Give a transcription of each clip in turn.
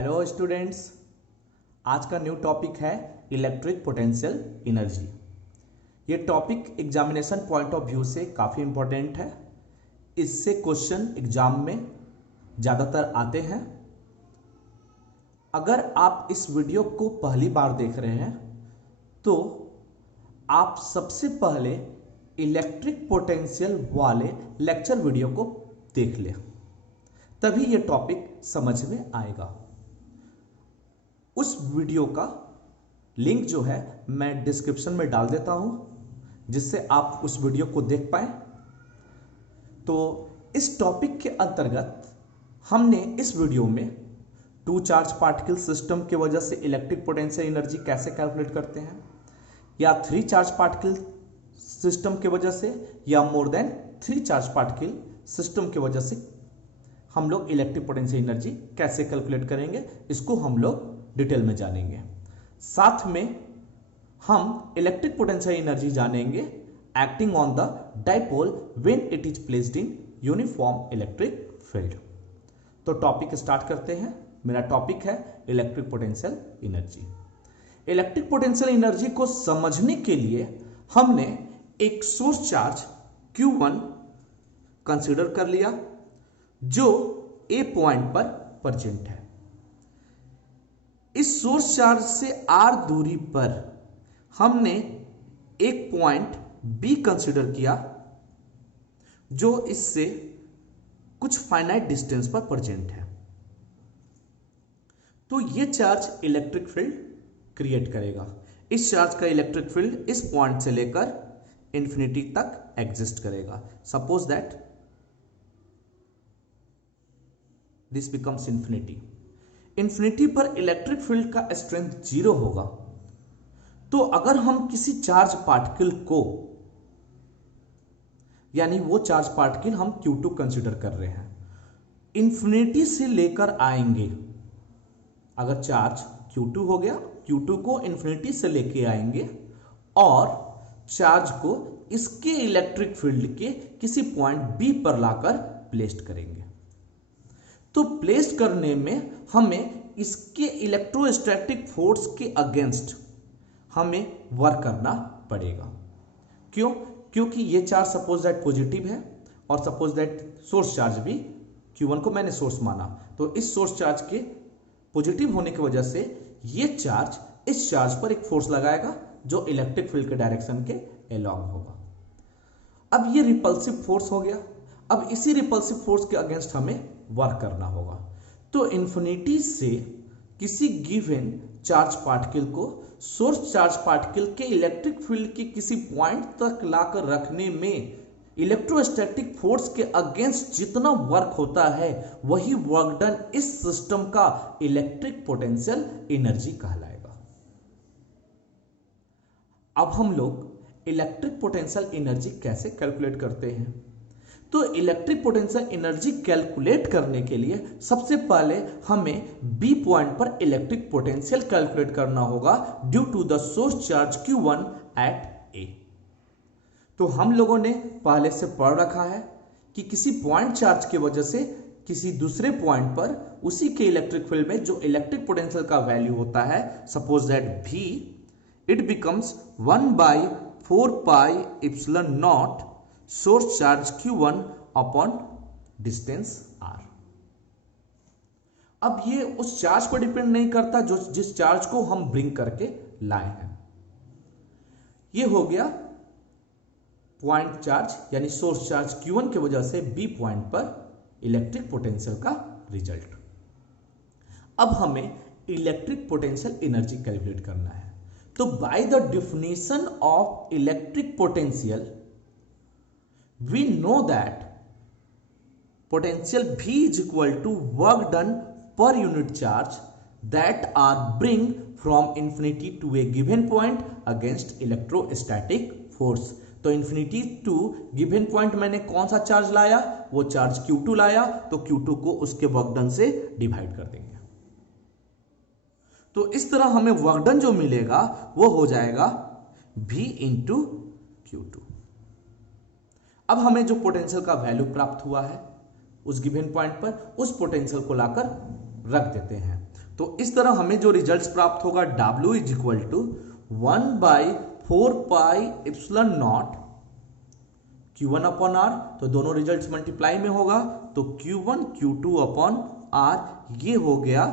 Hello students, आज का new topic है इलेक्ट्रिक पोटेंशियल एनर्जी। ये topic examination point of view से काफ़ी इंपॉर्टेंट है। इससे क्वेश्चन एग्जाम में ज़्यादातर आते हैं। अगर आप इस वीडियो को पहली बार देख रहे हैं तो आप सबसे पहले इलेक्ट्रिक पोटेंशियल वाले लेक्चर वीडियो को देख लें, तभी ये टॉपिक समझ में आएगा। उस वीडियो का लिंक जो है मैं डिस्क्रिप्शन में डाल देता हूं, जिससे आप उस वीडियो को देख पाएं। तो इस टॉपिक के अंतर्गत हमने इस वीडियो में टू चार्ज पार्टिकल सिस्टम की वजह से इलेक्ट्रिक पोटेंशियल एनर्जी कैसे कैलकुलेट करते हैं, या थ्री चार्ज पार्टिकल सिस्टम की वजह से, या more than three charge particle system की वजह से हम लोग इलेक्ट्रिक पोटेंशियल एनर्जी कैसे कैलकुलेट करेंगे, इसको हम लोग डिटेल में जानेंगे। साथ में हम इलेक्ट्रिक पोटेंशियल एनर्जी जानेंगे acting on the dipole when it is placed in uniform electric field. तो टॉपिक स्टार्ट करते हैं। मेरा टॉपिक है electric potential energy. Electric potential energy को समझने के लिए हमने एक सोर्स चार्ज Q1 कंसीडर कर लिया, जो ए पॉइंट पर प्रेजेंट है। इस सोर्स चार्ज से r दूरी पर हमने एक पॉइंट B कंसीडर किया, जो इससे कुछ फाइनाइट डिस्टेंस पर प्रेजेंट है। तो ये चार्ज इलेक्ट्रिक फील्ड क्रिएट करेगा। इस चार्ज का इलेक्ट्रिक फील्ड इस पॉइंट से लेकर इंफिनिटी तक एग्जिस्ट करेगा। Suppose that this becomes infinity. Infinity पर इलेक्ट्रिक फील्ड का स्ट्रेंथ 0 होगा। तो अगर हम किसी चार्ज पार्टिकल को, यानी वो चार्ज पार्टिकल हम Q2 कंसीडर कर रहे हैं, इंफिनिटी से लेकर आएंगे। अगर चार्ज Q2 हो गया, Q2 को इंफिनिटी से लेके आएंगे और चार्ज को इसके इलेक्ट्रिक फील्ड के किसी पॉइंट B पर लाकर प्लेस्ड करेंगे। तो प्लेस करने में हमें इसके इलेक्ट्रोस्टैटिक फोर्स के अगेंस्ट हमें वर्क करना पड़ेगा। क्यों? क्योंकि ये चार्ज सपोज दैट पॉजिटिव है और सपोज दैट सोर्स चार्ज भी, Q1 को मैंने सोर्स माना, तो इस सोर्स चार्ज के पॉजिटिव होने की वजह से ये चार्ज इस चार्ज पर एक फोर्स लगाएगा, जो इलेक्ट्रिक फील्ड के डायरेक्शन के अलोंग होगा। अब ये रिपल्सिव फोर्स हो गया। अब इसी रिपल्सिव फोर्स के अगेंस्ट हमें वर्क करना होगा। तो इंफिनिटी से किसी गिवन चार्ज पार्टिकल को सोर्स चार्ज पार्टिकल के इलेक्ट्रिक फील्ड के किसी पॉइंट तक लाकर रखने में इलेक्ट्रोस्टैटिक फोर्स के अगेंस्ट जितना वर्क होता है, वही वर्क डन इस सिस्टम का इलेक्ट्रिक पोटेंशियल एनर्जी कहलाएगा। अब हम लोग इलेक्ट्रिक पोटेंशियल एनर्जी कैसे कैलकुलेट करते हैं? तो इलेक्ट्रिक पोटेंशियल एनर्जी कैलकुलेट करने के लिए सबसे पहले हमें B पॉइंट पर इलेक्ट्रिक पोटेंशियल कैलकुलेट करना होगा due to the source charge Q1 at A। तो हम लोगों ने पहले से पढ़ रखा है कि किसी पॉइंट चार्ज की वजह से किसी दूसरे पॉइंट पर उसी के इलेक्ट्रिक फील्ड में जो इलेक्ट्रिक पोटेंशियल का वैल्यू होता है, suppose that V, it becomes 1/4 pi epsilon not source charge Q1 upon distance R। अब ये उस चार्ज पर डिपेंड नहीं करता जो जिस चार्ज को हम ब्रिंग करके लाए हैं। ये हो गया पॉइंट चार्ज यानी सोर्स चार्ज Q1 की वजह से B पॉइंट पर इलेक्ट्रिक पोटेंशियल का रिजल्ट। अब हमें इलेक्ट्रिक पोटेंशियल एनर्जी कैलकुलेट करना है। तो by the definition of electric potential we know that potential V is equal to work done per unit charge that are bring from infinity to a given point against electrostatic force। तो infinity to given point मैंने कौन सा charge लाया? वो charge Q2 लाया, तो Q2 को उसके वर्क डन से डिवाइड कर देंगे। तो इस तरह हमें वर्क डन जो मिलेगा वो हो जाएगा V इंटू Q2। अब हमें जो पोटेंशियल का वैल्यू प्राप्त हुआ है उस गिवन पॉइंट पर, उस पोटेंशियल को लाकर रख देते हैं। तो इस तरह हमें जो रिजल्ट्स प्राप्त होगा W is equal to 1/4πε0 Q1 upon R, तो दोनों रिजल्ट्स मल्टीप्लाई में होगा, तो Q1 Q2 अपॉन R, ये हो गया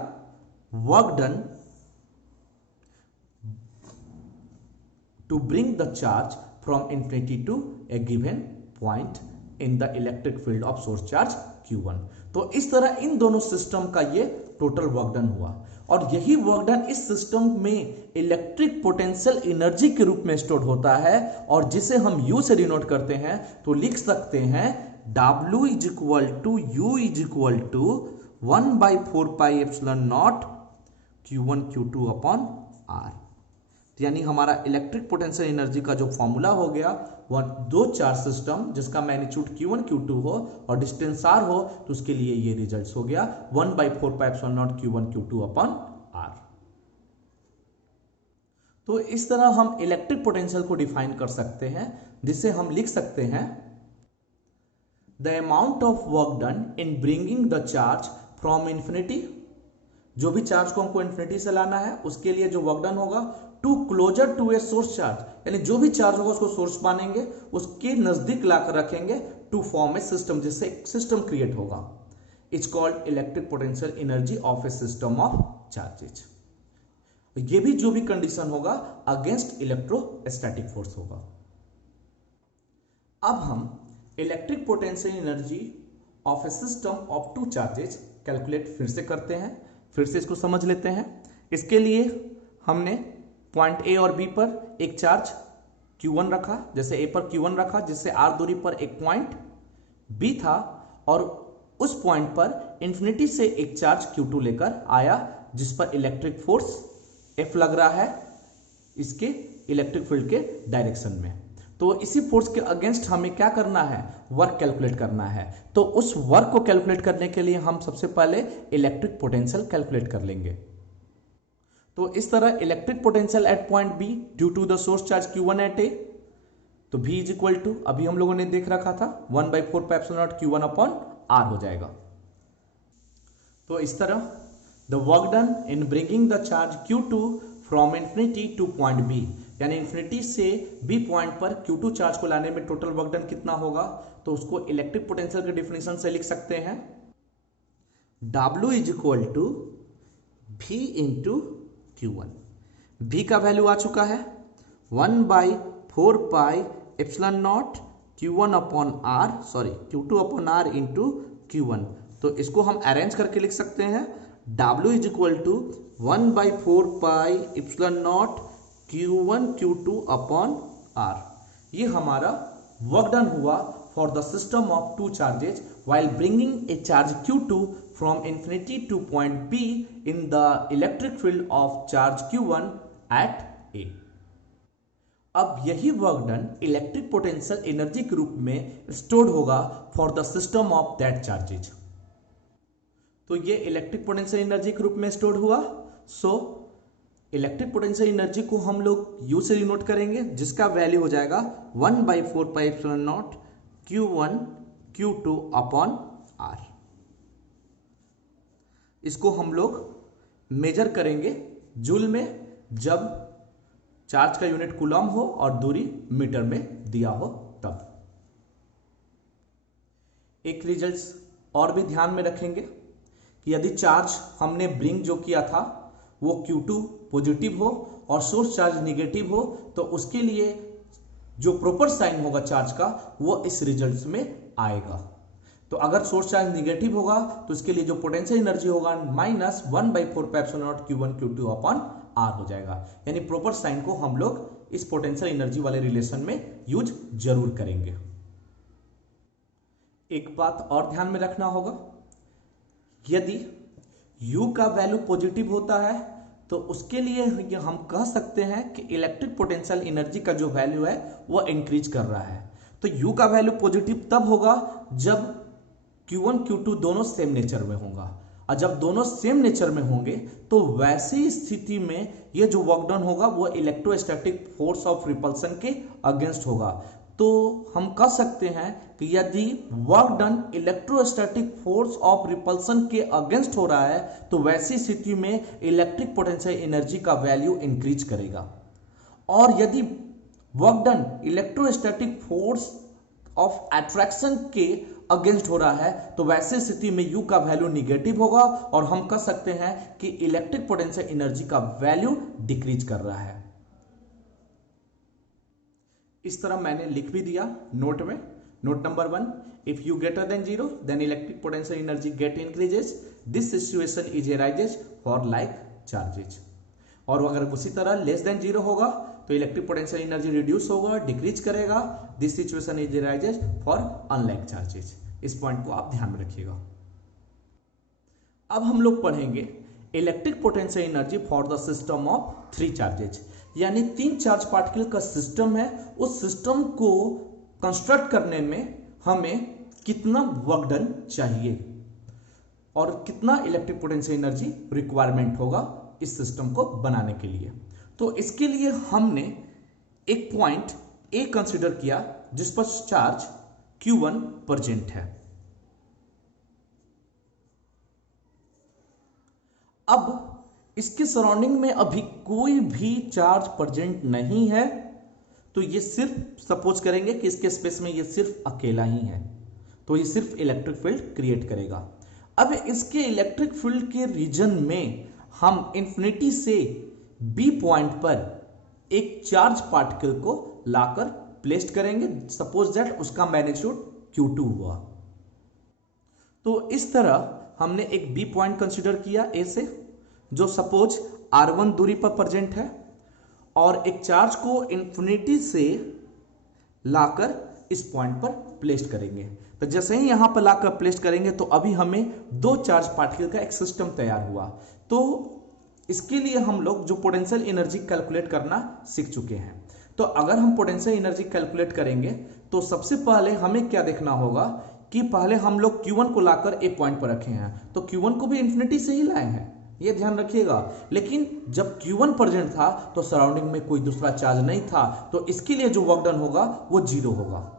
work done to bring the charge from infinity to a given point in the electric field of source charge Q1। तो इस तरह इन दोनों सिस्टम का ये टोटल वर्क डन हुआ, और यही वर्क डन इस सिस्टम में इलेक्ट्रिक पोटेंशियल एनर्जी के रूप में स्टोर होता है, और जिसे हम U से डिनोट करते हैं, तो लिख सकते हैं W is equal to U is equal to 1/4πε0 Q1 Q2 upon R। यानी हमारा इलेक्ट्रिक पोटेंशियल एनर्जी का जो फॉर्मूला हो गया, वह दो चार्ज सिस्टम जिसका मैग्नीट्यूड Q1 Q2 हो और डिस्टेंस R हो, तो उसके लिए ये रिजल्ट्स हो गया 1/4πε0 Q1 Q2 अपॉन R। तो इस तरह हम इलेक्ट्रिक पोटेंशियल को डिफाइन कर सकते हैं, जिसे हम लिख सकते हैं the amount of work done in bringing the charge from infinity, जो भी चार्ज को हमको इंफिनिटी से लाना है उसके लिए जो वर्क डन होगा, to closer to a source charge, यानी जो भी चार्ज होगा उसको सोर्स मानेंगे, उसके नजदीक लाकर रखेंगे टू फॉर्म ए सिस्टम, जिससे एक सिस्टम क्रिएट होगा। It's called electric potential energy of A system of charges. ये भी जो भी कंडीशन होगा अगेंस्ट इलेक्ट्रोस्टैटिक फोर्स होगा। अब हम electric potential energy of A system of two charges calculate फिर से करते हैं, फिर से इसको समझ लेते हैं। इसके लिए हमने पॉइंट A और B पर एक चार्ज Q1 रखा, जैसे A पर Q1 रखा, जिससे R दूरी पर एक पॉइंट B था, और उस पॉइंट पर इंफिनिटी से एक चार्ज Q2 लेकर आया, जिस पर इलेक्ट्रिक फोर्स F लग रहा है इसके इलेक्ट्रिक फील्ड के डायरेक्शन में। तो इसी फोर्स के अगेंस्ट हमें क्या करना है, वर्क कैलकुलेट करना है। तो उस वर्क को कैलकुलेट करने के लिए हम सबसे पहले इलेक्ट्रिक पोटेंशियल कैलकुलेट कर लेंगे। तो इस तरह electric potential at point B due to the source charge Q1 at A, तो V इज इक्वल टू, अभी हम लोगों ने देख रखा था, 1/4πε0 Q1 अपॉन R हो जाएगा। तो इस तरह the work done in bringing the charge Q2 from infinity two point B, यानी इंफिनिटी से B पॉइंट पर Q2 चार्ज को लाने में टोटल वर्क डन कितना होगा, तो उसको इलेक्ट्रिक पोटेंशियल के डिफिनेशन से लिख सकते हैं W is equal to V into Q1। V का वैल्यू आ चुका है 1/4πε0 Q1 upon R, Q2 upon R into Q1। तो इसको हम अरेंज करके लिख सकते हैं W is equal to 1/4πε0 Q1 Q2 upon R। ये हमारा वर्क डन हुआ for the system of two charges while bringing a charge Q2 from infinity to point B in the electric field of charge Q1 at A। अब यही work done electric potential energy के रूप में stored होगा for the system of that charges. तो ये electric potential energy के रूप में स्टोर्ड हुआ। सो इलेक्ट्रिक पोटेंशियल एनर्जी को हम लोग U से डिनोट करेंगे, जिसका वैल्यू हो जाएगा 1/4πε0 Q1 Q2 अपॉन R। इसको हम लोग मेजर करेंगे जूल में, जब चार्ज का यूनिट कूलम हो और दूरी मीटर में दिया हो तब। एक रिजल्ट और भी ध्यान में रखेंगे कि यदि चार्ज हमने ब्रिंग जो किया था वो Q2 पॉजिटिव हो और सोर्स चार्ज निगेटिव हो, तो उसके लिए जो प्रॉपर साइन होगा चार्ज का वो इस रिजल्ट में आएगा। तो अगर सोर्स चार्ज निगेटिव होगा तो इसके लिए जो पोटेंशियल एनर्जी होगा -1/4πε0 Q1 Q2 अपॉन R हो जाएगा। यानी प्रॉपर साइन को हम लोग इस पोटेंशियल एनर्जी वाले रिलेशन में यूज जरूर करेंगे। एक बात और ध्यान में रखना होगा, यदि U का वैल्यू पॉजिटिव होता है तो उसके लिए हम कह सकते हैं कि इलेक्ट्रिक पोटेंशियल एनर्जी का जो वैल्यू है वो इंक्रीज कर रहा है। तो U का वैल्यू पॉजिटिव तब होगा जब Q1 Q2 दोनों सेम नेचर में होगा, और जब दोनों सेम नेचर में होंगे तो वैसी स्थिति में ये जो वर्क डन होगा वो इलेक्ट्रोस्टैटिक फोर्स ऑफ रिपल्सन के अगेंस्ट होगा। तो हम कह सकते हैं कि यदि work done electrostatic force of repulsion के अगेंस्ट हो रहा है तो वैसी स्थिति में इलेक्ट्रिक पोटेंशियल एनर्जी का वैल्यू इंक्रीज करेगा। और यदि work done electrostatic force of attraction के अगेंस्ट हो रहा है तो वैसे स्थिति में U का वैल्यू निगेटिव होगा और हम कह सकते हैं कि इलेक्ट्रिक पोटेंशियल एनर्जी का वैल्यू डिक्रीज कर रहा है। इस तरह मैंने लिख भी दिया नोट में। Note number 1, if U greater than 0 then electric potential energy get increases. This situation is arises for like charges. और अगर उसी तरह लेस देन 0 होगा तो इलेक्ट्रिक पोटेंशियल एनर्जी रिड्यूस होगा, डिक्रीज करेगा। This situation is arises for unlike charges. इस point को आप ध्यान में रखिएगा। अब हम लोग पढ़ेंगे electric potential energy for the system of 3 charges, यानी 3 चार्ज पार्टिकल का सिस्टम है। उस सिस्टम को कंस्ट्रक्ट करने में हमें कितना वर्क डन चाहिए और कितना इलेक्ट्रिक पोटेंशियल एनर्जी रिक्वायरमेंट होगा इस सिस्टम को बनाने के लिए। तो इसके लिए हमने एक पॉइंट ए कंसीडर किया जिस पर चार्ज Q1 प्रेजेंट है। अब इसके सराउंडिंग में अभी कोई भी चार्ज प्रेजेंट नहीं है, तो ये सिर्फ सपोज करेंगे कि इसके स्पेस में ये सिर्फ अकेला ही है, तो ये सिर्फ इलेक्ट्रिक फील्ड क्रिएट करेगा। अब इसके इलेक्ट्रिक फील्ड के रीजन में हम इंफिनिटी से बी पॉइंट पर एक चार्ज पार्टिकल को लाकर प्लेस करेंगे। सपोज दैट उसका मैग्नीट्यूड Q2 हुआ। तो इस तरह हमने एक बी पॉइंट कंसीडर किया ए से, जो सपोज R1 दूरी पर प्रेजेंट है, और एक चार्ज को इंफिनिटी से लाकर इस पॉइंट पर प्लेस करेंगे। तो जैसे ही यहां पर लाकर प्लेस करेंगे तो अभी हमें 2 चार्ज पार्टिकल का एक सिस्टम तैयार हुआ। तो इसके लिए हम लोग जो पोटेंशियल एनर्जी कैलकुलेट करना सीख चुके हैं। तो अगर हम पोटेंशियल एनर्जी कैलकुलेट करेंगे तो सबसे पहले हमें क्या देखना होगा कि पहले हम लोग Q1 को लाकर एक पॉइंट पर रखे हैं, तो Q1 को भी इंफिनिटी से ही लाए हैं, ये ध्यान रखिएगा। लेकिन जब Q1 प्रेजेंट था तो सराउंडिंग में कोई दूसरा चार्ज नहीं था, तो इसके लिए जो वर्क डन होगा वो 0 होगा।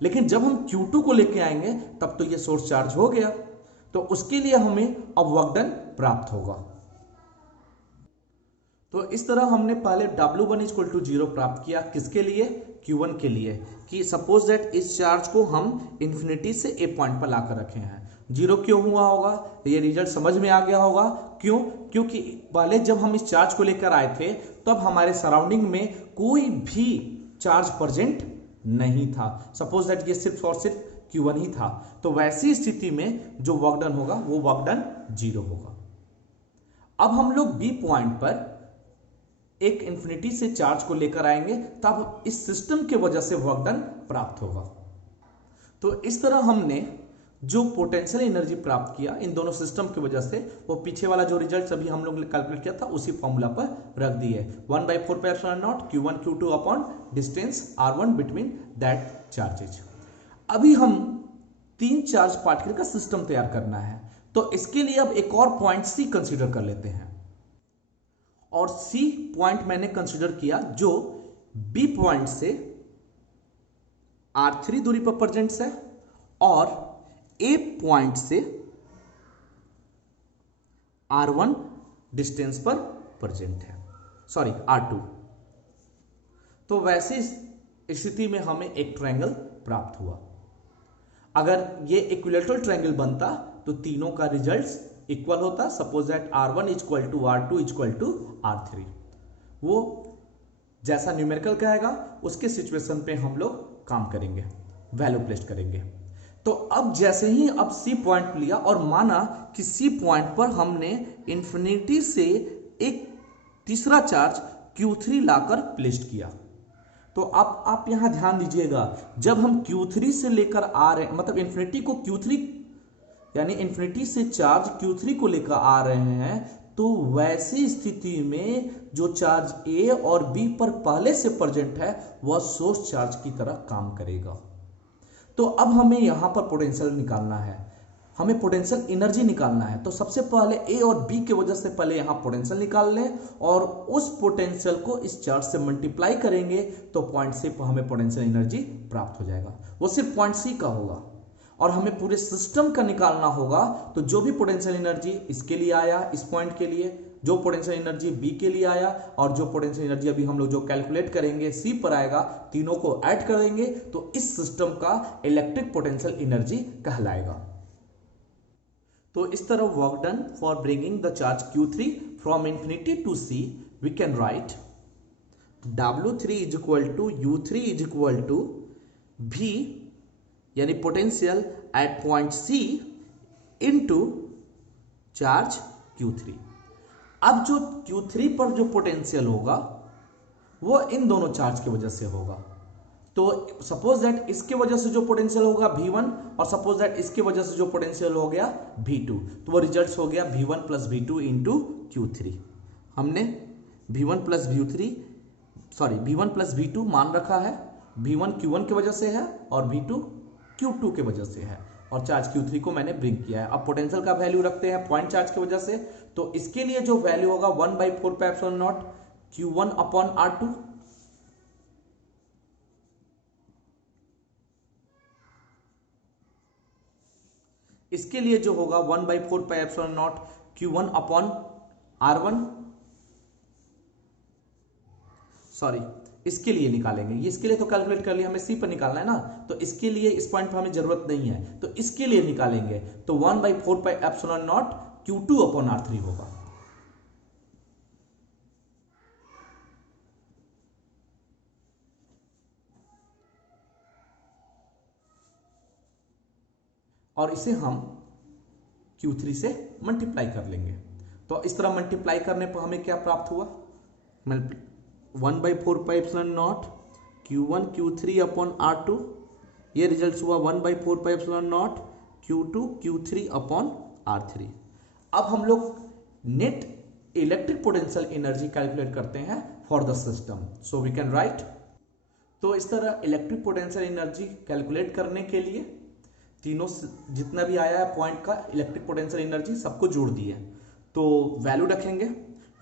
लेकिन जब हम Q2 को लेके आएंगे तब तो ये सोर्स चार्ज हो गया, तो उसके लिए हमें अब वर्क डन प्राप्त होगा। तो इस तरह हमने पहले W1 = 0 प्राप्त किया। किसके लिए? Q1 के लिए, कि सपोज दैट इस चार्ज को हम इंफिनिटी से ए पॉइंट पर लाकर रखे हैं। 0 क्यों हुआ होगा? ये रिजल्ट समझ में आ गया होगा। क्यों? क्योंकि पहले जब हम इस चार्ज को लेकर आए थे तब हमारे सराउंडिंग में कोई भी चार्ज प्रेजेंट नहीं था। सपोज दैट ये सिर्फ और सिर्फ Q1 ही था, तो वैसी स्थिति में जो वर्क डन होगा वो वर्क डन 0 होगा। अब हम लोग बी पॉइंट पर एक इंफिनिटी से चार्ज को लेकर आएंगे, तब इस सिस्टम के वजह से वर्क डन प्राप्त होगा। तो इस तरह हमने जो पोटेंशियल एनर्जी प्राप्त किया इन दोनों सिस्टम की वजह से, वो पीछे वाला जो रिजल्ट अभी हम लोग ने कैलकुलेट किया था उसी फॉर्मूला पर रख दिए। 1/4πε0 Q1 Q2 upon distance R1 between that charges. अभी हम 3 चार्ज पार्टिकल का सिस्टम तैयार करना है, तो इसके लिए अब एक और पॉइंट सी कंसीडर कर लेते हैं। और सी पॉइंट मैंने कंसीडर किया जो बी पॉइंट से R3 दूरी पर प्रेजेंट है और ए पॉइंट से R1 डिस्टेंस पर प्रेजेंट है, सॉरी R2। तो वैसी स्थिति में हमें एक ट्रायंगल प्राप्त हुआ। अगर ये इक्विलैटरल ट्रायंगल बनता तो तीनों का रिजल्ट इक्वल होता। Suppose that R1 = R2 = R3। वो जैसा न्यूमेरिकल कहेगा उसके सिचुएशन पे हम लोग काम करेंगे, वैल्यू प्लेस करेंगे। तो अब जैसे ही अब सी पॉइंट लिया और माना कि सी पॉइंट पर हमने इंफिनिटी से एक तीसरा चार्ज Q3 लाकर प्लेस किया, तो अब आप यहां ध्यान दीजिएगा, जब हम Q3 से लेकर आ रहे हैं, मतलब इंफिनिटी को Q3 यानी इंफिनिटी से चार्ज Q3 को लेकर आ रहे हैं, तो वैसी स्थिति में जो चार्ज A और B पर पहले से प्रेजेंट है वह सोर्स चार्ज की तरह काम करेगा। तो अब हमें यहां पर पोटेंशियल निकालना है। हमें पोटेंशियल एनर्जी निकालना है। तो सबसे पहले ए और बी के वजह से पहले यहां पोटेंशियल निकाल लें और उस पोटेंशियल को इस चार्ज से मल्टीप्लाई करेंगे तो पॉइंट सी पर हमें पोटेंशियल एनर्जी प्राप्त हो जाएगा। वो सिर्फ पॉइंट सी का होगा और हमें पूरे सिस्टम का निकालना होगा। तो जो भी पोटेंशियल एनर्जी इसके लिए आया, इस पॉइंट के लिए, जो पोटेंशियल एनर्जी बी के लिए आया और जो पोटेंशियल एनर्जी अभी हम लोग जो कैलकुलेट करेंगे सी पर आएगा, तीनों को ऐड कर देंगे तो इस सिस्टम का इलेक्ट्रिक पोटेंशियल एनर्जी कहलाएगा। तो इस तरह work done for bringing the charge Q3 from infinity to C, we can write W3 is equal to U3 is equal to V यानी potential at point C into charge Q3। अब जो Q3 पर जो potential होगा वो इन दोनों charge की वजह से होगा। तो सपोज दैट इसके वजह से जो पोटेंशियल होगा V1 और सपोज दैट इसके वजह से जो पोटेंशियल हो गया V2, तो वो रिजल्ट हो गया V1 plus V2 into Q3। हमने V1 प्लस V2 मान रखा है, V1 Q1 की वजह से है और V2 Q2 की वजह से है और चार्ज Q3 को मैंने ब्रिंग किया है। अब पोटेंशियल का वैल्यू रखते हैं पॉइंट चार्ज की वजह से, तो इसके लिए जो वैल्यू होगा 1/4πε0 Q1 अपॉन R2, इसके लिए जो होगा 1/4πε0 Q1 अपॉन R1, सॉरी इसके लिए निकालेंगे, ये इसके लिए तो कैलकुलेट कर लिया, हमें सी पर निकालना है ना, तो इसके लिए इस पॉइंट पर हमें जरूरत नहीं है, तो इसके लिए निकालेंगे तो 1/4πε0 Q2 अपॉन R3 होगा। और इसे हम Q3 से मल्टीप्लाई कर लेंगे। तो इस तरह मल्टीप्लाई करने पर हमें क्या प्राप्त हुआ, 1/4πε0 Q1 Q3 अपॉन R2, ये रिजल्ट हुआ 1/4πε0 Q2 Q3 अपॉन R3। अब हम लोग net electric potential energy calculate करते हैं for the system, so we can write. तो इस तरह इलेक्ट्रिक पोटेंशियल एनर्जी कैलकुलेट करने के लिए तीनों जितना भी आया है पॉइंट का इलेक्ट्रिक पोटेंशियल एनर्जी सबको जोड़ दिए, तो वैल्यू रखेंगे।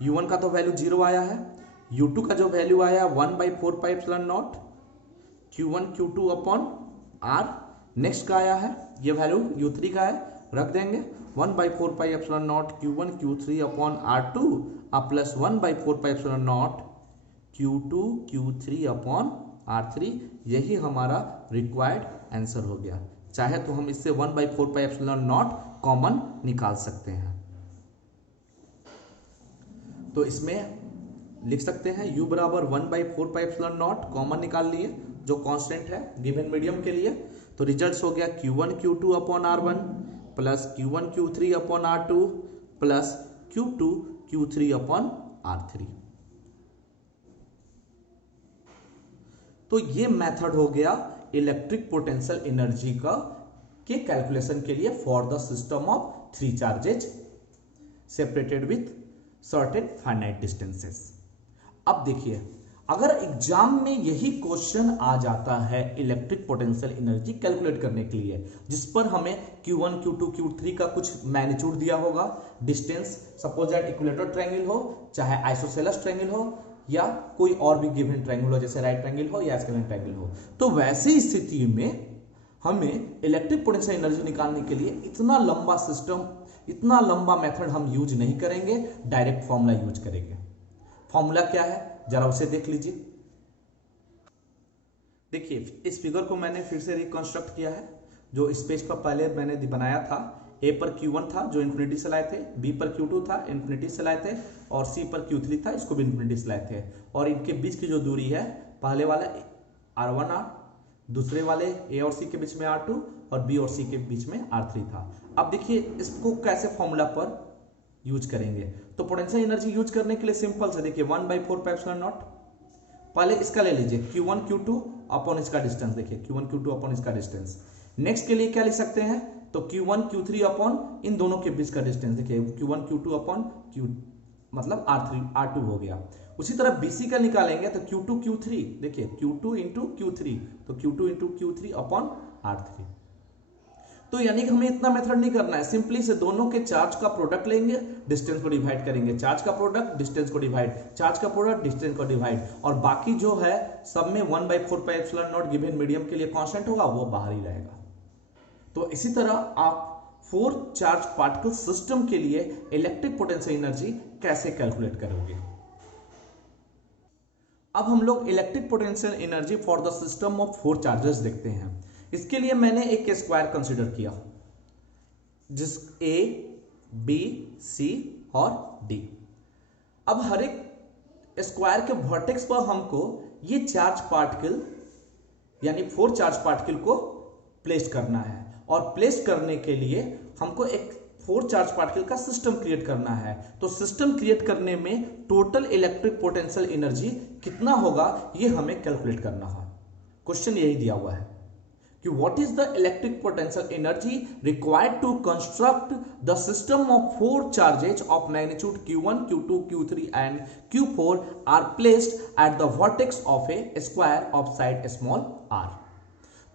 U1 का तो वैल्यू 0 आया है, U2 का जो वैल्यू आया 1/4πε0 Q1 Q2 upon R, next का आया है ये वैल्यू U3 का है, रख देंगे 1/4πε0 Q1 Q3 upon R2 plus 1/4πε0 Q2 Q3 upon R3। यही हमारा रिक्वायर्ड आंसर हो गया। चाहे तो हम इससे 1/4πε0 कॉमन निकाल सकते हैं, तो इसमें लिख सकते हैं U बराबर 1/4πε0 कॉमन निकाल लिए जो कांस्टेंट है गिवन मीडियम के लिए, तो रिजल्ट हो गया Q1 Q2 upon R1 plus Q1 Q3 upon R2 plus Q2 Q3 upon R3। तो ये मेथड हो गया इलेक्ट्रिक पोटेंशियल एनर्जी का के कैलकुलेशन के लिए for the system of 3 charges separated with certain finite distances. अब देखिए, अगर एग्जाम में यही क्वेश्चन आ जाता है इलेक्ट्रिक पोटेंशियल एनर्जी कैलकुलेट करने के लिए, जिस पर हमें Q1 Q2 Q3 का कुछ मैग्नीट्यूड दिया होगा, distance suppose that equilateral triangle हो, चाहे आइसोसेलेस ट्रायंगल हो या कोई और भी गिवन ट्रायंगल हो, जैसे राइट ट्रायंगल हो या स्केलिन ट्रायंगल हो, तो वैसी स्थिति में हमें इलेक्ट्रिक पोटेंशियल एनर्जी निकालने के लिए इतना लंबा सिस्टम, इतना लंबा मेथड हम यूज नहीं करेंगे, डायरेक्ट फॉर्मूला यूज करेंगे। फॉर्मूला क्या है जरा उसे देख लीजिए। देखिए, इस फिगर को मैंने फिर से रिकंस्ट्रक्ट किया है। जो इस पेज पर पहले मैंने बनाया था, ए पर Q1 था जो इन्फिनिटी से लाए थे, बी पर Q2 था इन्फिनिटी से लाए थे और सी पर Q3 था, इसको भी इन्फिनिटी से लाए थे। और इनके बीच की जो दूरी है, पहले वाला R1R, दूसरे वाले ए और सी के बीच में R2 और बी और सी के बीच में R3 था। अब देखिए इसको कैसे फॉर्मूला पर यूज करेंगे। तो पोटेंशियल एनर्जी यूज करने के लिए सिंपल से देखिए 1/4πε0, पहले इसका ले लीजिए Q1 Q2 अपॉन इसका डिस्टेंस, देखिए Q1 Q2 अपॉन इसका डिस्टेंस। नेक्स्ट के लिए क्या लिख सकते हैं, तो Q1 Q3 अपॉन इन दोनों के बीच का डिस्टेंस, देखिए Q1 Q2 अपॉन Q मतलब R2 हो गया। उसी तरह BC का निकालेंगे तो Q2 Q3, देखिए Q2 इंटू Q3, तो Q2 into Q3 upon R3। तो यानी कि हमें इतना मेथड नहीं करना है, सिंपली से दोनों के चार्ज का प्रोडक्ट लेंगे, डिस्टेंस को डिवाइड करेंगे, चार्ज का प्रोडक्ट डिस्टेंस को डिवाइड, चार्ज का प्रोडक्ट डिस्टेंस को डिवाइड, और बाकी जो है सब में 1/4πε0 गिवन मीडियम के लिए कांस्टेंट होगा, वो बाहर ही रहेगा। तो इसी तरह आप 4 चार्ज पार्टिकल सिस्टम के लिए इलेक्ट्रिक पोटेंशियल एनर्जी कैसे कैलकुलेट करोगे। अब हम लोग electric potential energy for the system of 4 charges देखते हैं। इसके लिए मैंने एक स्क्वायर कंसीडर किया, जिस A, B, C और D। अब हर एक स्क्वायर के वर्टेक्स पर हमको ये चार्ज पार्टिकल यानी 4 चार्ज पार्टिकल को प्लेस करना है, और प्लेस करने के लिए हमको एक 4 चार्ज पार्टिकल का सिस्टम क्रिएट करना है। तो सिस्टम क्रिएट करने में टोटल इलेक्ट्रिक पोटेंशियल एनर्जी कितना होगा ये हमें कैलकुलेट करना है। क्वेश्चन यही दिया हुआ है कि what is the electric potential energy required to construct the system of 4 charges of magnitude Q1, Q2, Q3 and Q4 are placed at the vertex of a square of side small r।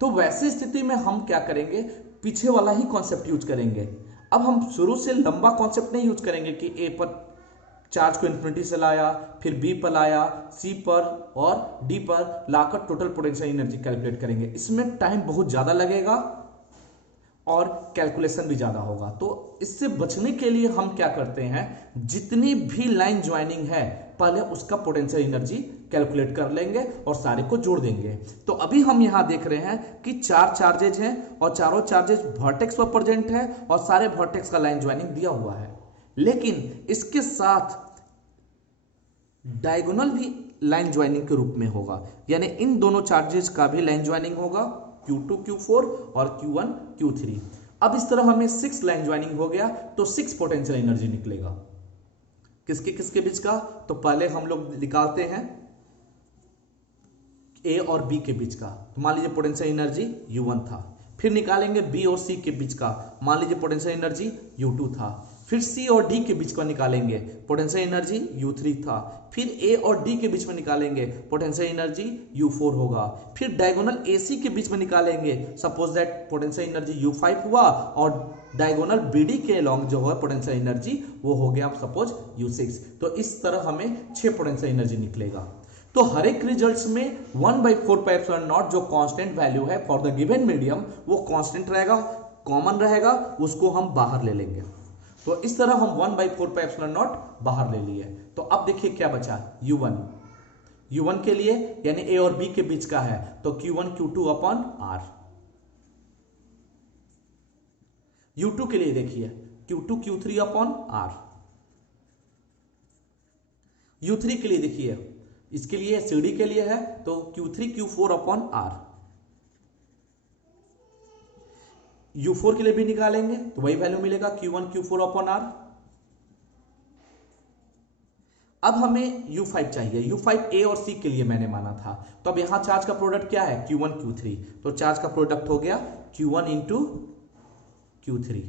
तो वैसी स्थिति में हम क्या करेंगे, पीछे वाला ही concept use करेंगे। अब हम शुरू से लंबा कॉन्सेप्ट नहीं यूज करेंगे कि A पर चार्ज को इन्फिनिटी से लाया, फिर B पर लाया, C पर और D पर लाकर टोटल पोटेंशियल एनर्जी कैलकुलेट करेंगे। इसमें टाइम बहुत ज्यादा लगेगा और कैलकुलेशन भी ज्यादा होगा। तो इससे बचने के लिए हम क्या करते हैं, जितनी भी लाइन ज्वाइनिंग है पहले उसका पोटेंशियल एनर्जी कैलकुलेट कर लेंगे और सारे को जोड़ देंगे। तो अभी हम यहां देख रहे हैं कि 4 चार्जेज हैं और चारों चार्जेज वर्टेक्स पर प्रेजेंट है और सारे वर्टेक्स का लाइन ज्वाइनिंग दिया हुआ है, लेकिन इसके साथ डायगोनल भी लाइन ज्वाइनिंग के रूप में होगा, यानी इन दोनों चार्जेस का भी लाइन ज्वाइनिंग होगा, Q2, Q4 और Q1, Q3। अब इस तरह हमें 6 लाइन ज्वाइनिंग हो गया, तो 6 पोटेंशियल एनर्जी निकलेगा। किसके किसके बीच का, तो पहले हम लोग निकालते हैं A और B के बीच का। तो मान लीजिए पोटेंशियल एनर्जी U1 था। फिर निकालेंगे B और C के बीच का, मान लीजिए पोटेंशियल एनर्जी U2 था। फिर C और D के बीच का निकालेंगे, पोटेंशियल एनर्जी U3 था। फिर A और D के बीच में निकालेंगे, पोटेंशियल एनर्जी U4 होगा। फिर डायगोनल AC के बीच में निकालेंगे, suppose that potential energy U5 हुआ, और डायगोनल BD के अलॉन्ग जो है पोटेंशियल एनर्जी वो हो गया सपोज U6। तो इस तरह हमें 6 पोटेंशियल एनर्जी निकलेगा। तो हर एक रिजल्ट्स में 1/4πε0 जो कांस्टेंट वैल्यू है फॉर द गिवन मीडियम वो कांस्टेंट रहेगा, कॉमन रहेगा, उसको हम बाहर ले लेंगे। तो इस तरह हम 1/4πε0 बाहर ले लिए। तो अब देखिए क्या बचा, U1 के लिए यानी A और B के बीच का है, तो Q1 Q2 upon R। U2 के लिए देखिए Q2 Q3 upon R। U3 के लिए देखिए, इसके लिए CD के लिए है तो Q3 Q4 upon R। U4 के लिए भी निकालेंगे तो वही वैल्यू मिलेगा Q1 Q4 अपॉन R। अब हमें U5 चाहिए, U5 A और C के लिए मैंने माना था। तो अब यहां चार्ज का प्रोडक्ट क्या है, Q1 Q3, तो चार्ज का प्रोडक्ट हो गया Q1 इंटू Q3।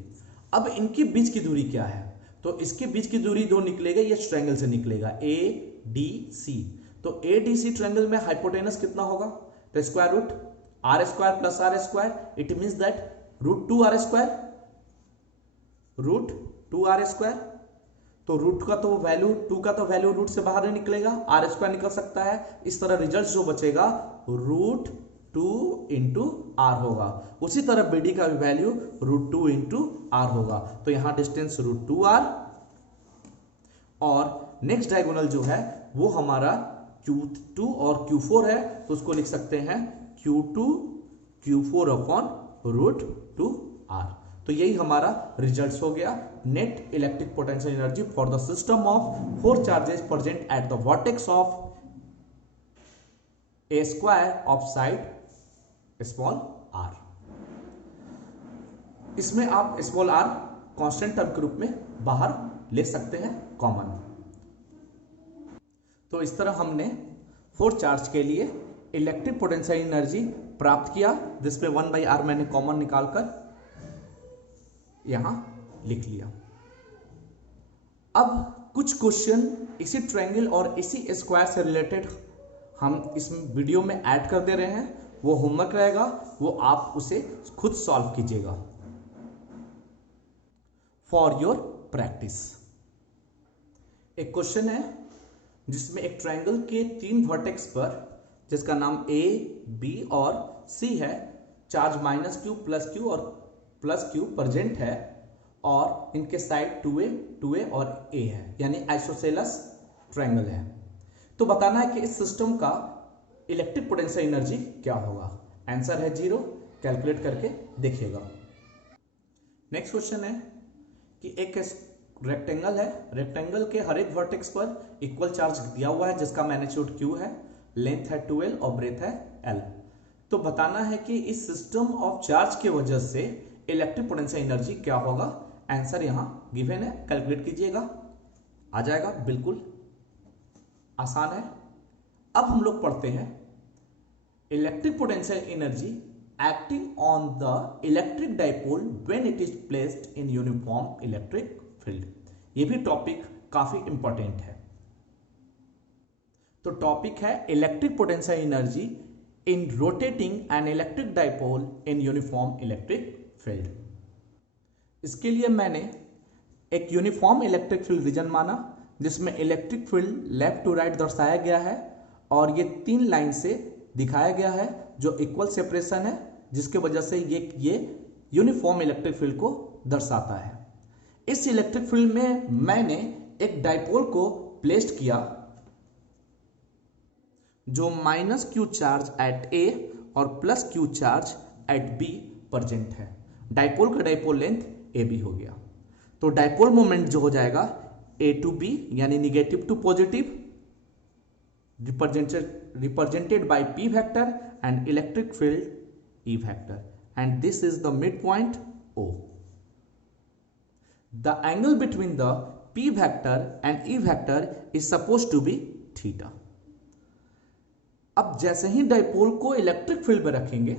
अब इनके बीच की दूरी क्या है, तो इसके बीच की दूरी दो निकलेगा, ये ट्रायंगल से निकलेगा ADC। तो ADC ट्रायंगल में हाइपोटेनस कितना होगा, तो square root R² plus R², it means that √2R², √2R²। तो रूट का तो वैल्यू 2 का तो वैल्यू रूट से बाहर नहीं निकलेगा, R² निकल सकता है। इस तरह रिजल्ट जो बचेगा √2 इंटू R होगा। उसी तरह BD का भी वैल्यू √2 इंटू R होगा। तो यहां डिस्टेंस √2R, और नेक्स्ट डायगोनल जो है वो हमारा Q2 और Q4 है, तो उसको लिख सकते हैं Q2 Q4 अपॉन √2R। तो यही हमारा रिजल्ट हो गया, net electric potential energy for the system of 4 charges present at the vertex of a square of side small r। इसमें आप स्मॉल r कांस्टेंट टर्म के रूप में बाहर ले सकते हैं कॉमन। तो इस तरह हमने 4 चार्ज के लिए इलेक्ट्रिक पोटेंशियल एनर्जी प्राप्त किया, जिसमें 1/r मैंने कॉमन निकालकर यहां लिख लिया। अब कुछ क्वेश्चन इसी ट्रायंगल और इसी स्क्वायर से रिलेटेड हम इस वीडियो में ऐड कर दे रहे हैं, वो होमवर्क रहेगा, वो आप उसे खुद सॉल्व कीजिएगा। For your practice. एक क्वेश्चन है जिसमें एक ट्रायंगल के 3 वर्टेक्स पर, जिसका नाम ए, बी और सी है, चार्ज -q, +q और +q प्रेजेंट है और इनके साइड 2a, 2a और a है, यानी आइसोसेलेस ट्रायंगल है। तो बताना है कि इस सिस्टम का इलेक्ट्रिक पोटेंशियल एनर्जी क्या होगा। आंसर है 0, कैलकुलेट करके देखिएगा। नेक्स्ट क्वेश्चन है कि एक रेक्टेंगल है, रेक्टेंगल के हर एक वर्टेक्स पर इक्वल चार्ज दिया हुआ है, जिसका मैग्नीट्यूड q है, लेंथ है 2l और ब्रेथ है l। तो बताना है कि इस सिस्टम ऑफ चार्ज की वजह से इलेक्ट्रिक पोटेंशियल एनर्जी क्या होगा। आंसर यहां गिवन है, कैलकुलेट कीजिएगा, आ जाएगा, बिल्कुल आसान है। अब हम लोग पढ़ते हैं electric potential energy acting on the electric dipole when it is placed in uniform electric field. ये भी टॉपिक काफी इंपॉर्टेंट है। तो टॉपिक है electric potential energy in rotating an electric dipole in uniform electric field. इसके लिए मैंने एक यूनिफॉर्म इलेक्ट्रिक फील्ड रीजन माना, जिसमें electric field left to right दर्शाया गया है और ये 3 लाइन से दिखाया गया है जो इक्वल सेपरेशन है, जिसके वजह से ये यूनिफॉर्म इलेक्ट्रिक फील्ड को दर्शाता है। इस इलेक्ट्रिक फील्ड में मैंने एक डाइपोल को प्लेस्ड किया जो -q चार्ज एट A और +q charge at B present है। डाइपोल का डाइपोल लेंथ AB हो गया। तो डाइपोल मोमेंट जो हो जाएगा A to B, यानी negative to positive, represented by P vector and electric field E vector, and this is the midpoint O. The angle between the P vector and E vector is supposed to be theta. अब जैसे ही dipole को electric field में रखेंगे,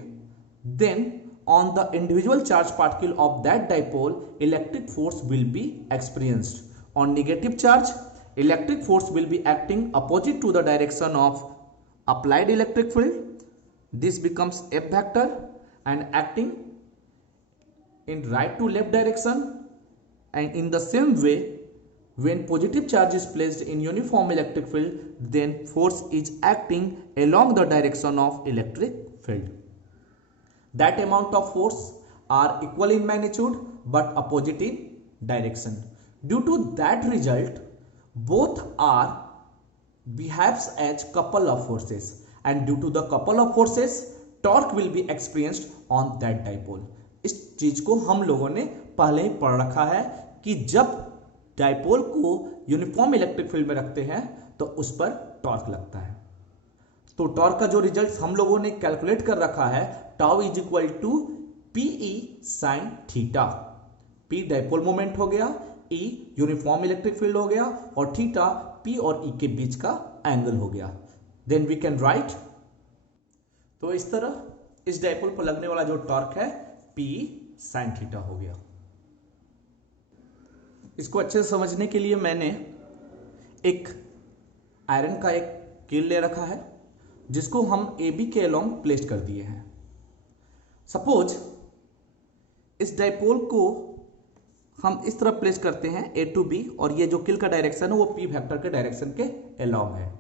then on the individual charge particle of that dipole electric force will be experienced. On negative charge, electric force will be acting opposite to the direction of applied electric field. This becomes F vector and acting in right to left direction. And in the same way, when positive charge is placed in uniform electric field, then force is acting along the direction of electric field. That amount of force are equal in magnitude but opposite in direction. Due to that result, both are behaves as couple of forces, and due to the couple of forces, torque will be experienced on that dipole. इस चीज को हम लोगों ने पहले ही पढ़ रखा है कि जब डाइपोल को यूनिफॉर्म इलेक्ट्रिक फील्ड में रखते हैं तो उस पर टॉर्क लगता है। तो टॉर्क का जो रिजल्ट हम लोगों ने कैलकुलेट कर रखा है, tau is equal to PE sine theta. P dipole moment हो गया, ई यूनिफॉर्म इलेक्ट्रिक फील्ड हो गया और थीटा पी और ई के बीच का एंगल हो गया। देन वी कैन राइट, तो इस तरह इस डाइपोल पर लगने वाला जो टॉर्क है पी साइन थीटा हो गया। इसको अच्छे से समझने के लिए मैंने एक आयरन का एक कील ले रखा है, जिसको हम ए बी के अलोंग प्लेस कर दिए हैं। सपोज इस डाइपोल को हम इस तरह प्लेस करते हैं ए टू बी, और ये जो किल का डायरेक्शन है वो पी वेक्टर के डायरेक्शन के अलोंग है।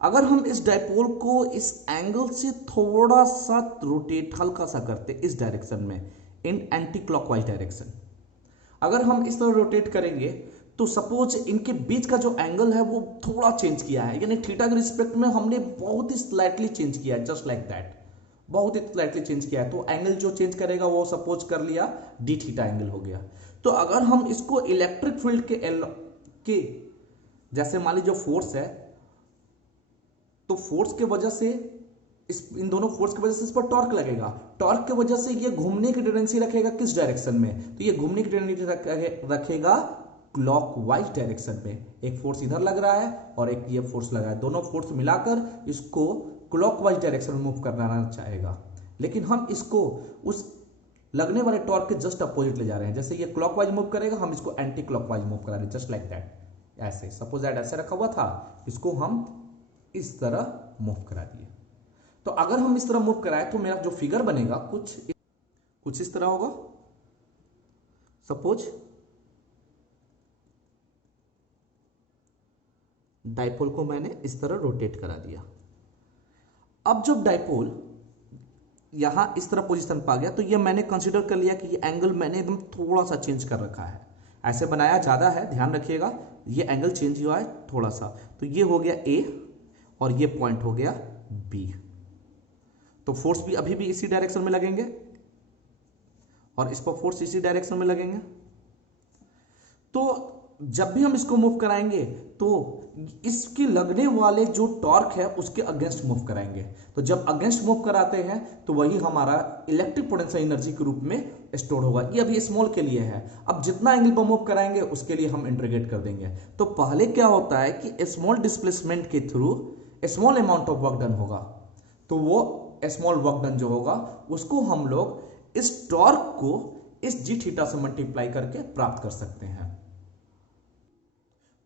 अगर हम इस डाइपोल को इस एंगल से थोड़ा सा रोटेट हल्का सा करते इस डायरेक्शन में, इन एंटी क्लॉकवाइज डायरेक्शन, अगर हम इस तरह रोटेट करेंगे तो सपोज इनके बीच का जो एंगल है वो थोड़ा चेंज किया है, यानी थीटा के रिस्पेक्ट में हमने बहुत ही स्लाइटली चेंज किया है, जस्ट लाइक दैट, बहुत ही स्लाइटली चेंज किया है। तो एंगल जो चेंज करेगा वो सपोज कर लिया डी थीटा एंगल हो गया। तो अगर हम इसको इलेक्ट्रिक फील्ड के जैसे मान लीजिए फोर्स है, तो फोर्स के वजह से इन दोनों फोर्स की वजह से इस पर टॉर्क लगेगा। टॉर्क की वजह से ये घूमने की टेंडेंसी रखेगा किस डायरेक्शन में, तो ये घूमने की टेंडेंसी रखेगा क्लॉकवाइज डायरेक्शन में। एक फोर्स इधर लग रहा है और एक ये फोर्स लगा है, दोनों फोर्स मिलाकर इसको क्लॉकवाइज डायरेक्शन में मूव करना चाहेगा। लेकिन हम इसको उस लगने वाले टॉर्क के जस्ट अपोजिट ले जा रहे हैं। जैसे ये क्लॉकवाइज मूव करेगा, हम इसको एंटी क्लॉकवाइज मूव करा रहे हैं, जस्ट लाइक दैट। ऐसे सपोज दैट ऐसे रखा हुआ था, इसको हम इस तरह मूव करा दिए। तो अगर हम इस तरह मूव कराए तो मेरा जो फिगर बनेगा कुछ इस तरह होगा। सपोज डाइपोल को मैंने इस तरह रोटेट करा दिया। अब जब डाइपोल यहां इस तरह पोजीशन पा गया तो ये मैंने कंसीडर कर लिया कि ये एंगल मैंने एकदम थोड़ा सा चेंज कर रखा है, ऐसे बनाया ज़्यादा है, ध्यान रखिएगा ये एंगल चेंज हुआ है थोड़ा सा। तो ये हो गया ए और ये पॉइंट हो गया बी। तो फोर्स भी अभी भी इसी डायरेक्शन में लगेंगे और इस पर फोर्स इसी डायरेक्शन में लगेंगे। तो जब भी हम इसको मूव कराएंगे तो इसके लगने वाले जो टॉर्क है उसके अगेंस्ट मूव कराएंगे। तो जब अगेंस्ट मूव कराते हैं तो वही हमारा इलेक्ट्रिक पोटेंशियल एनर्जी के रूप में स्टोर होगा। ये अभी स्मॉल के लिए है, अब जितना एंगल पर मूव कराएंगे उसके लिए हम इंटीग्रेट कर देंगे। तो पहले क्या होता है कि स्मॉल डिस्प्लेसमेंट के through small amount of work done होगा, तो वो स्मॉल वर्क डन जो होगा उसको हम लोग इस टॉर्क को इस जी थीटा से मल्टीप्लाई करके प्राप्त कर सकते हैं।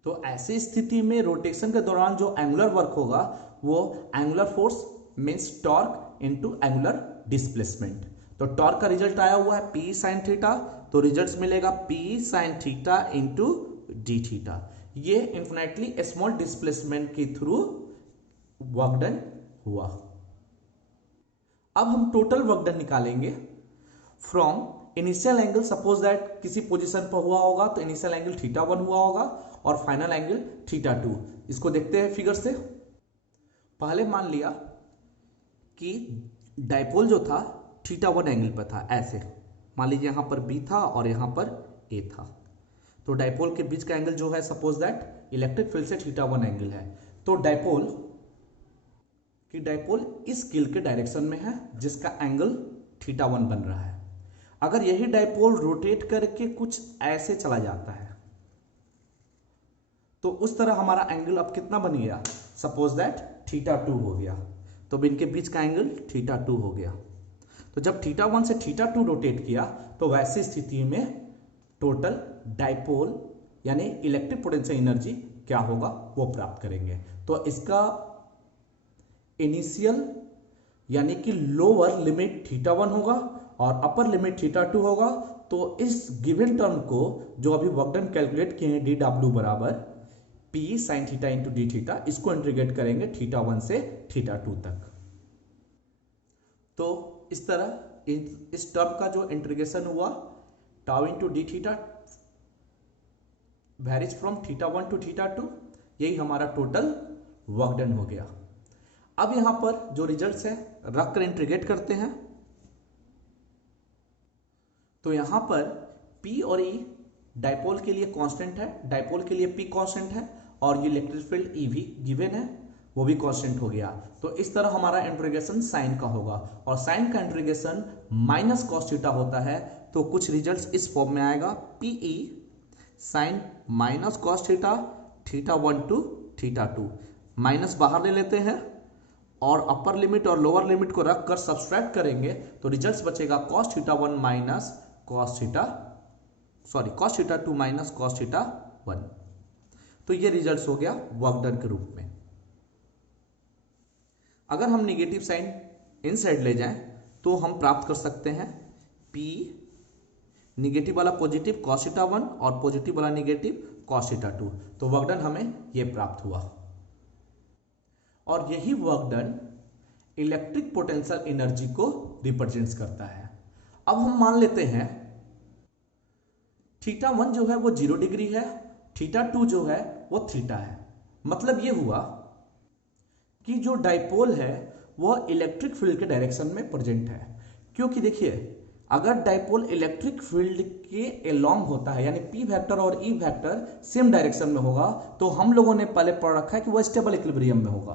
तो ऐसी स्थिति में रोटेशन के दौरान जो एंगुलर वर्क होगा वो angular force means torque into angular displacement. तो टॉर्क का रिजल्ट आया हुआ है पी साइन थीटा, तो रिजल्ट मिलेगा P sine theta into D theta. ये इंफिनिटली स्मॉल डिस्प्लेसमेंट के थ्रू वर्क डन हुआ। अब हम टोटल वर्क डन निकालेंगे from initial angle. Suppose that किसी पोजीशन पर हुआ होगा तो इनिशियल एंगल थीटा 1 हुआ होगा और फाइनल एंगल थीटा 2। इसको देखते हैं फिगर से। पहले मान लिया कि डाइपोल जो था थीटा 1 एंगल पर था, ऐसे मान लीजिए यहां पर बी था और यहां पर ए था। तो डाइपोल के बीच का एंगल जो है सपोज दैट इलेक्ट्रिक फील्ड से थीटा 1 एंगल है। तो डाइपोल इस स्केल के डायरेक्शन में है जिसका एंगल थीटा 1 बन रहा है। अगर यही डाइपोल रोटेट करके कुछ ऐसे चला जाता है तो उस तरह हमारा एंगल अब कितना बन गया, सपोज दैट थीटा 2 हो गया। तो इनके बीच का एंगल थीटा 2 हो गया। तो जब थीटा 1 से थीटा 2 रोटेट किया तो वैसी स्थिति में टोटल डाइपोल यानी इलेक्ट्रिक पोटेंशियल एनर्जी क्या होगा वो प्राप्त करेंगे। तो इसका इनिशियल यानी कि लोअर लिमिट थीटा 1 होगा और अपर लिमिट थीटा 2 होगा। तो इस गिवन टर्म को जो अभी वर्क डन कैलकुलेट किए हैं डी डब्ल्यू बराबर P sine theta into D theta, इसको इंटीग्रेट करेंगे थीटा 1 से थीटा 2 तक। तो इस तरह इस टर्म का जो इंटीग्रेशन हुआ tau into D theta varies from theta 1 to theta 2, यही हमारा टोटल वर्क डन हो गया। अब यहां पर जो रिजल्ट्स है रख कर इंटीग्रेट करते हैं। तो यहां पर P और E डाइपोल के लिए कांस्टेंट है, डाइपोल के लिए P कांस्टेंट है और ये इलेक्ट्रिक फील्ड E भी गिवन है, वो भी कांस्टेंट हो गया। तो इस तरह हमारा इंटीग्रेशन साइन का होगा और साइन का इंटीग्रेशन माइनस कॉस थीटा होता है। तो कुछ रिजल्ट्स इस फॉर्म में आएगा PE sine minus cos theta theta 1 to theta 2, minus बाहर ले लेते हैं और अपर लिमिट और लोअर लिमिट को रख कर सब्सट्रैक्ट करेंगे तो रिजल्ट्स बचेगा cos theta 1 minus cos theta 2 minus cos theta 1। तो ये रिजल्ट्स हो गया वर्क डन के रूप में। अगर हम नेगेटिव साइन इन साइड ले जाएं तो हम प्राप्त कर सकते हैं P निगेटिव वाला पॉजिटिव कॉस थीटा 1 और पॉजिटिव वाला नेगेटिव कॉस थीटा 2। तो वर्क डन हमें ये प्राप्त हुआ और यही work done electric potential energy को रिप्रेजेंट्स करता है। अब हम मान लेते हैं थीटा 1 जो है वो 0 डिग्री है, थीटा 2 जो है वो थीटा है। मतलब ये हुआ कि जो डाइपोल है वह इलेक्ट्रिक फील्ड के डायरेक्शन में प्रेजेंट है। क्योंकि देखिए अगर डाइपोल इलेक्ट्रिक फील्ड के एलोंग होता है यानी P वेक्टर और E वेक्टर सेम डायरेक्शन में होगा तो हम लोगों ने पहले पढ़ रखा है कि वह स्टेबल इक्विलिब्रियम में होगा।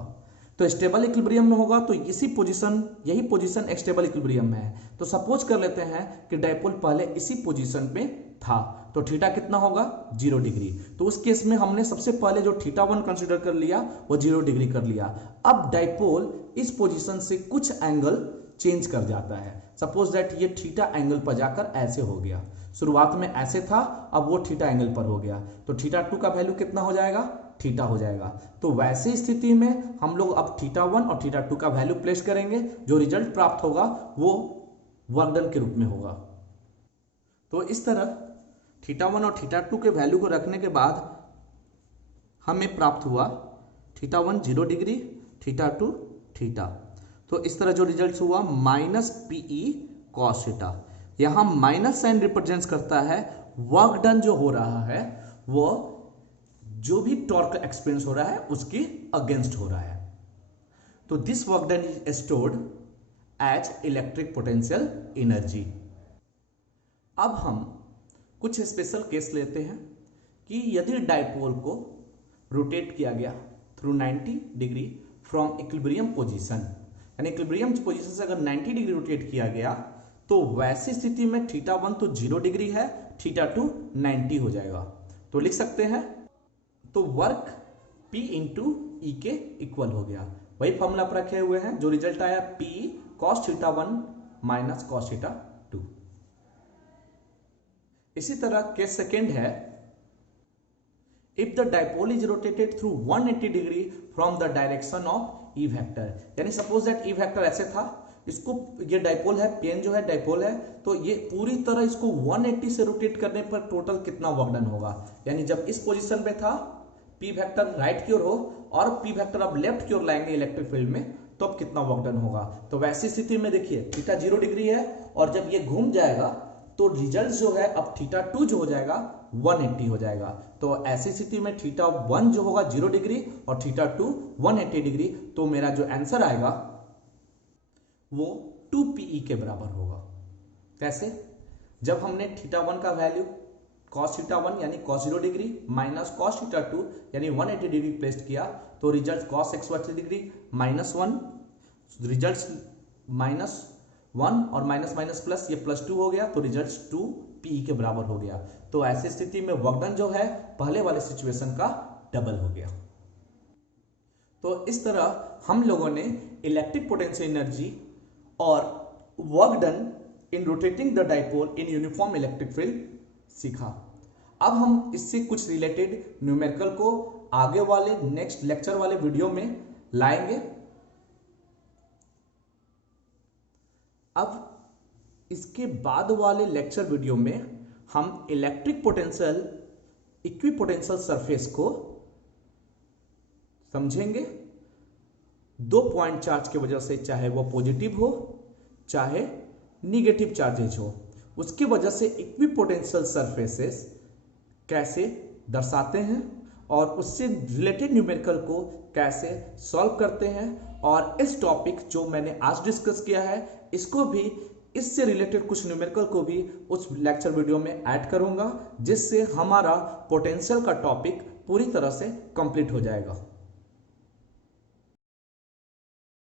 तो स्टेबल इक्विलिब्रियम में होगा तो यही पोजीशन स्टेबल इक्विलिब्रियम में है। तो सपोज कर लेते हैं कि डाइपोल पहले इसी पोजीशन पे था तो थीटा कितना होगा 0 डिग्री। तो उस केस में हमने सबसे पहले जो थीटा 1 कंसीडर कर लिया वो 0 डिग्री कर लिया। अब डाइपोल इस पोजीशन से कुछ एंगल चेंज कर जाता है। सपोज दैट ये थीटा एंगल पर जाकर ऐसे हो गया, शुरुआत में ऐसे था अब वो थीटा एंगल पर हो गया। तो थीटा 2 का वैल्यू कितना हो जाएगा थीटा हो जाएगा। तो वैसी स्थिति में हम लोग अब थीटा 1 और थीटा 2 का वैल्यू प्लेस करेंगे, जो रिजल्ट प्राप्त होगा वो वर्क डन के रूप में होगा। तो इस तरह थीटा 1 और थीटा 2 के वैल्यू को रखने के बाद हमें प्राप्त हुआ θ1 0 डिग्री, θ2 थीटा। तो इस तरह जो रिजल्ट हुआ माइनस पीई कॉस थीटा। यहां माइनस साइन रिप्रेजेंट करता है वर्क डन जो हो रहा है वो जो भी टॉर्क एक्सपीरियंस हो रहा है उसके अगेंस्ट हो रहा है। तो this work done is stored as electric potential energy. अब हम कुछ स्पेशल केस लेते हैं कि यदि डाइपोल को रोटेट किया गया through 90 degree from equilibrium position, यानी इक्विलिब्रियम पोजीशन से अगर 90 डिग्री रोटेट किया गया तो वैसी स्थिति में θ1 तो 0 डिग्री है, θ2 90 हो जाएगा। तो लिख सकते हैं, तो वर्क P इंटू ई के इक्वल हो गया। वही फॉर्मूला पर रखे हुए हैं, जो रिजल्ट आया P cos θ1 माइनस cos θ2। इसी तरह केस सेकेंड है, if the dipole is rotated through 180 degree from the direction of E vector, यानी सपोज दैट ई वेक्टर ऐसे था, इसको ये डाइपोल है, पेन जो है डाइपोल है, तो ये पूरी तरह इसको 180 से रोटेट करने पर टोटल कितना वर्क डन होगा। यानी जब इस पोजीशन पे था पी वेक्टर राइट की ओर हो और पी वेक्टर अब लेफ्ट की ओर लाएंगे इलेक्ट्रिक फील्ड में, तो अब कितना वर्क डन होगा। तो वैसी स्थिति में देखिए थीटा 0 डिग्री है और जब ये घूम जाएगा तो रिजल्ट जो है अब θ2 जो हो जाएगा 180 हो जाएगा। तो ऐसी स्थिति में θ1 जो होगा 0 डिग्री और θ2 180 डिग्री, तो मेरा जो आंसर आएगा वो 2pe के बराबर होगा। कैसे? जब हमने θ1 का वैल्यू cos θ1 यानी cos 0 डिग्री माइनस cos θ2 यानी 180 डिग्री प्लेस किया, तो result cos x 180 degree -1, result -1 और माइनस माइनस प्लस, ये +2 हो गया, तो रिजल्ट 2pe के बराबर हो गया। तो ऐसी स्थिति में वर्क डन जो है पहले वाले सिचुएशन का डबल हो गया। तो इस तरह हम लोगों ने इलेक्ट्रिक पोटेंशियल एनर्जी और work done in rotating the dipole in uniform electric field सीखा। अब हम इससे कुछ रिलेटेड न्यूमेरिकल को आगे वाले नेक्स्ट लेक्चर वाले वीडियो में लाएंगे। अब इसके बाद वाले लेक्चर वीडियो में हम इलेक्ट्रिक पोटेंशियल इक्विपोटेंशियल सरफेस को समझेंगे। 2 पॉइंट चार्ज की वजह से, चाहे वो पॉजिटिव हो चाहे निगेटिव चार्जेज हो, उसकी वजह से इक्विपोटेंशियल सरफेसेस कैसे दर्शाते हैं और उससे रिलेटेड न्यूमेरिकल को कैसे सॉल्व करते हैं। और इस टॉपिक जो मैंने आज डिस्कस किया है इसको भी, इससे रिलेटेड कुछ न्यूमेरिकल को भी उस लेक्चर वीडियो में ऐड करूंगा, जिससे हमारा पोटेंशियल का टॉपिक पूरी तरह से कंप्लीट हो जाएगा।